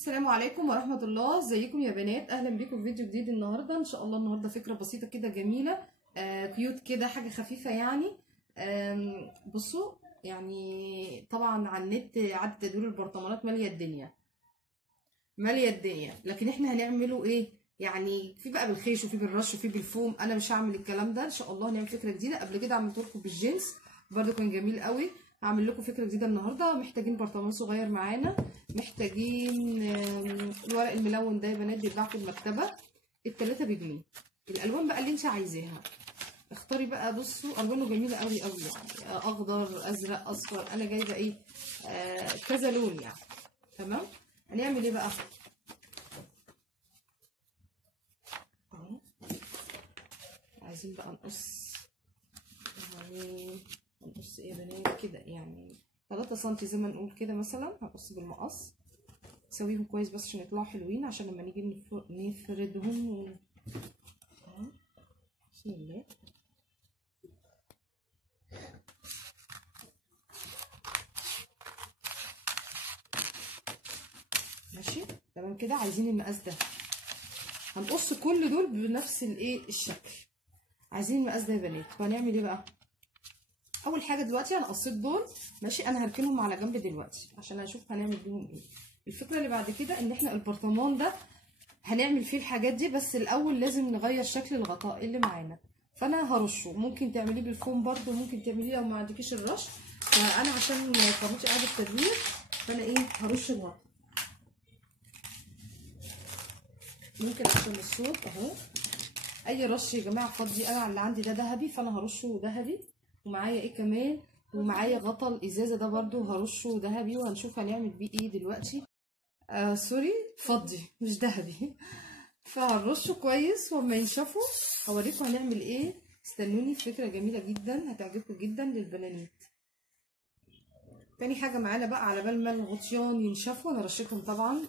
السلام عليكم ورحمة الله. ازيكم يا بنات؟ اهلا بيكم في فيديو جديد النهارده. ان شاء الله النهارده فكرة بسيطة كده جميلة، كيوت كده، حاجة خفيفة يعني. بصوا، يعني طبعا على النت عدد تدوير البرطمانات مالية الدنيا مالية الدنيا، لكن احنا هنعمله ايه؟ يعني في بقى بالخيش وفي بالرش وفي بالفوم. انا مش هعمل الكلام ده، ان شاء الله هنعمل فكرة جديدة. قبل كده عملت لكم بالجنس برده كان جميل قوي. هعمل لكم فكره جديده النهارده. محتاجين برطمان صغير معانا، محتاجين الورق الملون ده يا بنات بيتباع في المكتبه، التلاته بجنيه. الالوان بقى اللي انت عايزاها اختاري بقى. بصوا الوانه جميله قوي قوي، يعني اخضر، ازرق، اصفر. انا جايبه ايه؟ كذا لون يعني. تمام. هنعمل ايه بقى؟ عايزين بقى نقص، يعني نقص ايه يا بنات كده، يعني 3 سم زي ما نقول كده مثلا. هقص بالمقص، نسويهم كويس بس عشان يطلعوا حلوين، عشان لما نيجي نفردهم بسم الله. ماشي تمام كده. عايزين المقاس ده، هنقص كل دول بنفس الايه الشكل. عايزين المقاس ده يا بنات. وهنعمل ايه بقى؟ اول حاجه دلوقتي انا قصيت دول، ماشي. انا هركنهم على جنب دلوقتي عشان اشوف هنعمل بيهم ايه. الفكره اللي بعد كده ان احنا البرطمان ده هنعمل فيه الحاجات دي، بس الاول لازم نغير شكل الغطاء اللي معانا. فانا هرشه، ممكن تعمليه بالفوم برده، ممكن تعمليه لو ما عندكيش الرش. فانا عشان قناتي قاعده تدوير، فانا ايه، هرش الغطاء. ممكن عشان الصوت اهو. اي رش يا جماعه فضي. انا اللي عندي ده ذهبي، فانا هرشه ذهبي. ومعايا ايه كمان؟ ومعايا غطا الازازه ده برده هرشه ذهبي، وهنشوف هنعمل بيه ايه دلوقتي. سوري، فضي مش ذهبي. فهنرشه كويس، وما ينشفوا هوريكم هنعمل ايه. استنوني، فكره جميله جدا هتعجبكم جدا للبنانيت. تاني حاجه معانا بقى، على بال ما الغطيان ينشفوا انا رشيتهم طبعا.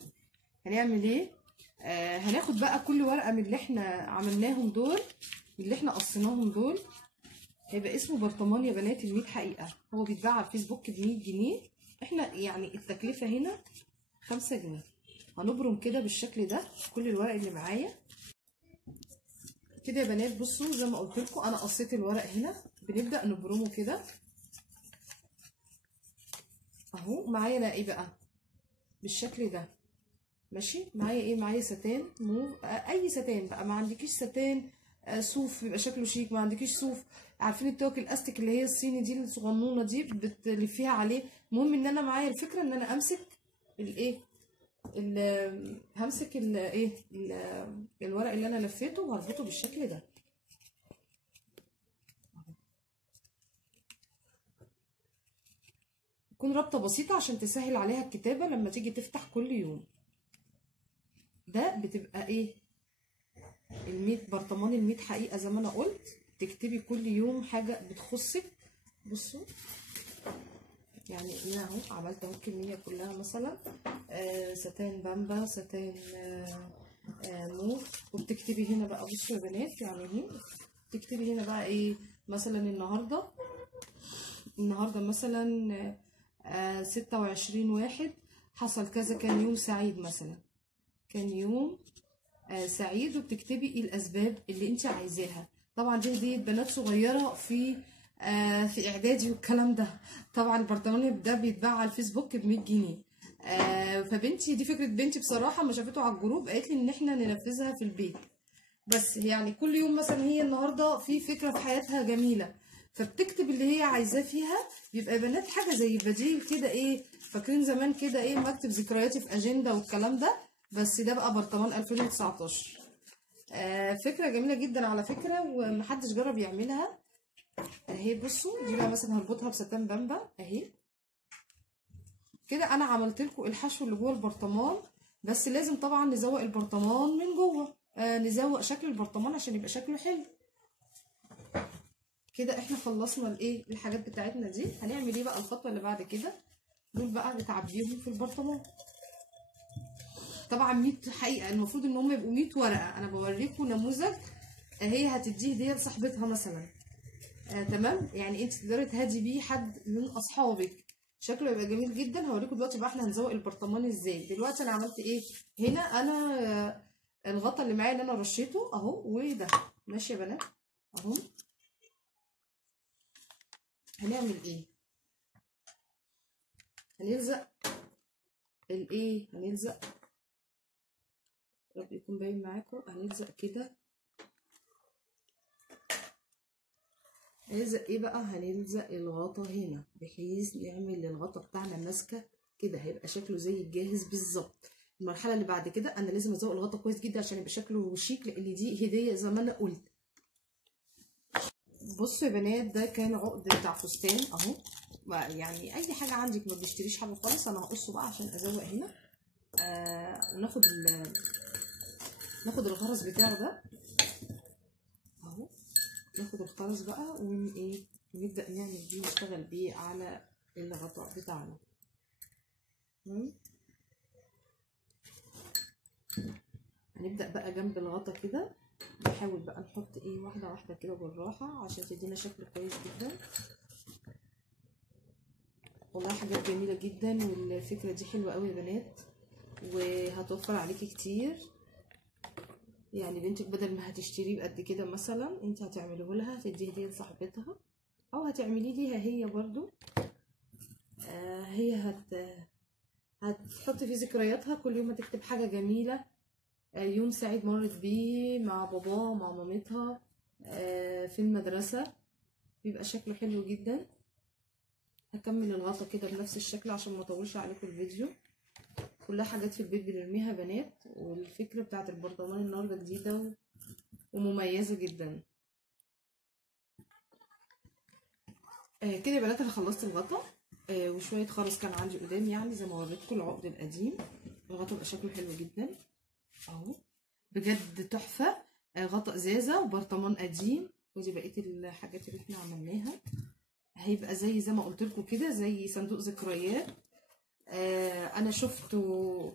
هنعمل ايه؟ هناخد بقى كل ورقه من اللي احنا عملناهم دول، من اللي احنا قصيناهم دول. هيبقى اسمه برطمان يا بنات ال100 حقيقه. هو بيتباع على الفيسبوك ب100 جنيه. احنا يعني التكلفه هنا 5 جنيه. هنبرم كده بالشكل ده كل الورق اللي معايا كده يا بنات. بصوا زي ما قلت لكم انا قصيت الورق هنا، بنبدا نبرمه كده اهو. معايا انا ايه بقى؟ بالشكل ده. ماشي. معايا ايه؟ معايا ستان موف، اي ستان بقى. ما عندكيش ستان صوف بيبقى شكله شيك، ما عندكيش صوف، عارفين التوك الاستيك اللي هي الصيني دي الصغنونه دي بتلفيها عليه. المهم ان انا معايا الفكره ان انا امسك الايه، همسك الايه، الورق اللي انا لفيته وهربطه بالشكل ده. تكون رابطه بسيطه عشان تسهل عليها الكتابه لما تيجي تفتح كل يوم. ده بتبقى ايه، برطمان ال100 حقيقه زي ما انا قلت. تكتبي كل يوم حاجه بتخصك. بصوا يعني انا اهو عملت اهو الكميه كلها مثلا. ستان بامبا، ستان موف. وبتكتبي هنا بقى. بصوا يا بنات، يعني اهي تكتبي هنا بقى ايه. مثلا النهارده مثلا 26/1 حصل كذا، كان يوم سعيد مثلا، كان يوم سعيد. وبتكتبي ايه الاسباب اللي انت عايزاها. طبعا دي هديه بنات صغيره في اعدادي والكلام ده. طبعا البرطمان ده بيتباع على الفيسبوك ب100 جنيه. فبنتي دي فكره بنتي بصراحه، ما شافته على الجروب قالت لي ان احنا ننفذها في البيت. بس يعني كل يوم مثلا هي النهارده في فكره في حياتها جميله، فبتكتب اللي هي عايزاه فيها. بيبقى بنات حاجه زي بديل كده. ايه، فاكرين زمان كده ايه، مكتب ذكرياتي في اجنده والكلام ده. بس ده بقى برطمان 2019. فكره جميله جدا على فكره، ومحدش جرب يعملها. اهي بصوا دي بقى مثلا هربطها بستان بامبا اهي كده. انا عملت لكم الحشو اللي جوه البرطمان، بس لازم طبعا نزوق البرطمان من جوه. نزوق شكل البرطمان عشان يبقى شكله حلو كده. احنا خلصنا الايه، الحاجات بتاعتنا دي. هنعمل ايه بقى الخطوه اللي بعد كده؟ دول بقى بتعبيهم في البرطمان. طبعا 100 حقيقه، المفروض ان هم يبقوا 100 ورقه. انا بوريكم نموذج. هي هتديه هديه لصاحبتها مثلا. تمام. يعني انت تقدري تهدي بيه حد من اصحابك. شكله يبقى جميل جدا. هوريكم دلوقتي بقى احنا هنزوق البرطمان ازاي. دلوقتي انا عملت ايه هنا؟ انا الغطا اللي معايا اللي انا رشيته اهو، وده ماشي يا بنات اهو. هنعمل ايه؟ هنلزق الايه، هنلزق، رب يكون باين معاكم، هنلزق كده. هنلزق ايه بقى؟ هنلزق الغطا هنا بحيث نعمل للغطا بتاعنا ماسكه كده، هيبقى شكله زي الجاهز بالظبط. المرحله اللي بعد كده انا لازم ازوق الغطا كويس جدا عشان يبقى شكله شيك، لان دي هديه زي ما انا قلت. بصوا يا بنات، ده كان عقد بتاع فستان اهو. يعني اي حاجه عندك ما بنشتريش حاجه خالص. انا هقصه بقى عشان ازوق هنا. وناخد ناخد الخرز بتاعه ده اهو. ناخد الخرز بقى ايه، ونبدا نعمل بيه نشتغل بيه على الغطاء بتاعنا. هنبدا بقى جنب الغطا كده، نحاول بقى نحط ايه واحده واحده كده بالراحه عشان تدينا شكل كويس جدا. والله حاجات جميله جدا، والفكره دي حلوه قوي يا بنات، وهتوفر عليكي كتير. يعني بنتك بدل ما هتشتريه بقد كده مثلا، انت هتعمله لها تديه هديه لصاحبتها، او هتعملي ليها هي برضو. هي هتحط في ذكرياتها كل يوم، هتكتب حاجه جميله، يوم سعيد مرت بيه مع باباه مع مامتها في المدرسه، بيبقى شكله حلو جدا. هكمل الغطا كده بنفس الشكل عشان ما اطولش عليكم الفيديو. كلها حاجات في البيت بنرميها بنات، والفكره بتاعت البرطمان النهارده جديده ومميزه جدا. كده يا بنات انا خلصت الغطا، وشويه خرز كان عندي قدام، يعني زي ما وريتكم العقد القديم. الغطا بقى شكله حلو جدا اهو، بجد تحفه. غطا ازازه وبرطمان قديم، ودي بقيه الحاجات اللي احنا عملناها. هيبقى زي ما قلت لكم كده، زي صندوق ذكريات. انا شفته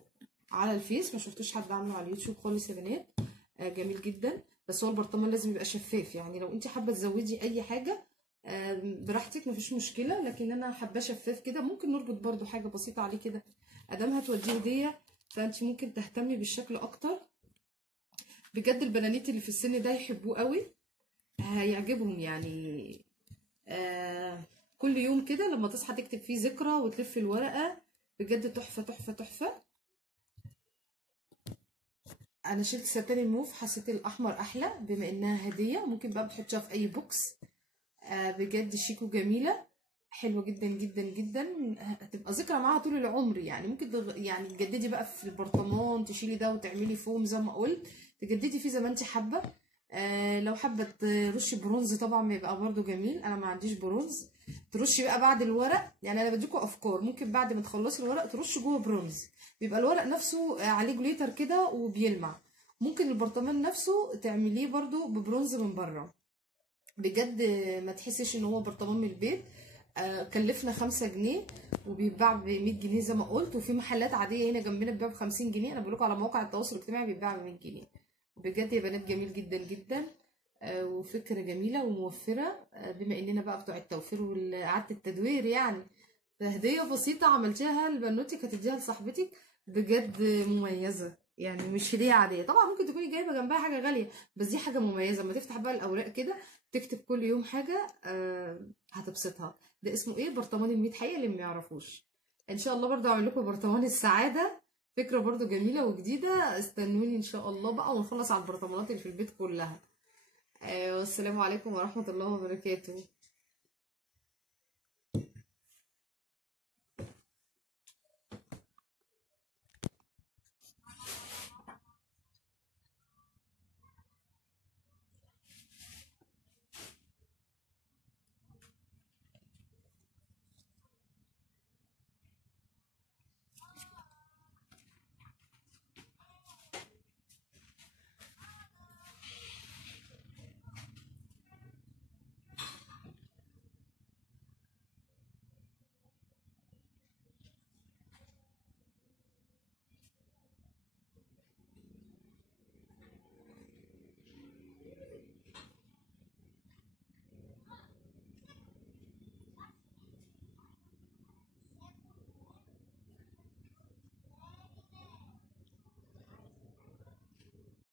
على الفيس، ما شفتوش حد عامله على اليوتيوب خالص يا بنات. جميل جدا، بس هو البرطمان لازم يبقى شفاف. يعني لو انت حابه تزودي اي حاجه براحتك مفيش مشكله، لكن انا حابه شفاف كده. ممكن نربط برده حاجه بسيطه عليه كده، ادام هتوديه هديه فانت ممكن تهتمي بالشكل اكتر. بجد البنانيت اللي في السن ده يحبوه قوي، هيعجبهم يعني. كل يوم كده لما تصحى تكتب فيه ذكرى وتلف الورقه، بجد تحفه تحفه تحفه. انا شلت ستان الموف، حسيت الاحمر احلى بما انها هديه. ممكن بقى بتحطيها في اي بوكس. بجد شيك وجميله، حلوه جدا جدا جدا. هتبقى ذكرى معاها طول العمر. يعني ممكن يعني تجددي بقى في البرطمان، تشيلي ده وتعملي فوم زي ما قلت، تجددي فيه زي ما انت حابه. لو حابه ترشي برونز طبعا بيبقى برده جميل. انا ما عنديش برونز. ترشي بقى بعد الورق، يعني انا بديكوا افكار. ممكن بعد ما تخلصي الورق ترشي جوه برونز، بيبقى الورق نفسه عليه جليتر كده وبيلمع. ممكن البرطمان نفسه تعمليه برده ببرونز من بره، بجد ما تحسش ان هو برطمان من البيت. كلفنا 5 جنيه، وبيتباع ب100 جنيه زي ما قلت. وفي محلات عاديه هنا جنبنا بتبيع ب50 جنيه. انا بقول لكم على مواقع التواصل الاجتماعي بيتباع ب100 جنيه. بجد يا بنات جميل جدا جدا، وفكره جميله وموفره. بما اننا بقى بتوع التوفير واعاده التدوير، يعني هديه بسيطه عملتيها لبنوتك هتديها لصاحبتك، بجد مميزه. يعني مش هديه عاديه. طبعا ممكن تكوني جايبه جنبها حاجه غاليه، بس دي حاجه مميزه. اما تفتح بقى الاوراق كده تكتب كل يوم حاجه هتبسطها. ده اسمه ايه؟ برطمان ال100 حقيقه اللي ما يعرفوش. ان شاء الله برضه اعمل لكم برطمان السعاده، فكره برضه جميله وجديده. استنوني ان شاء الله بقى، ونخلص على البرطمانات اللي في البيت كلها. والسلام عليكم ورحمه الله وبركاته.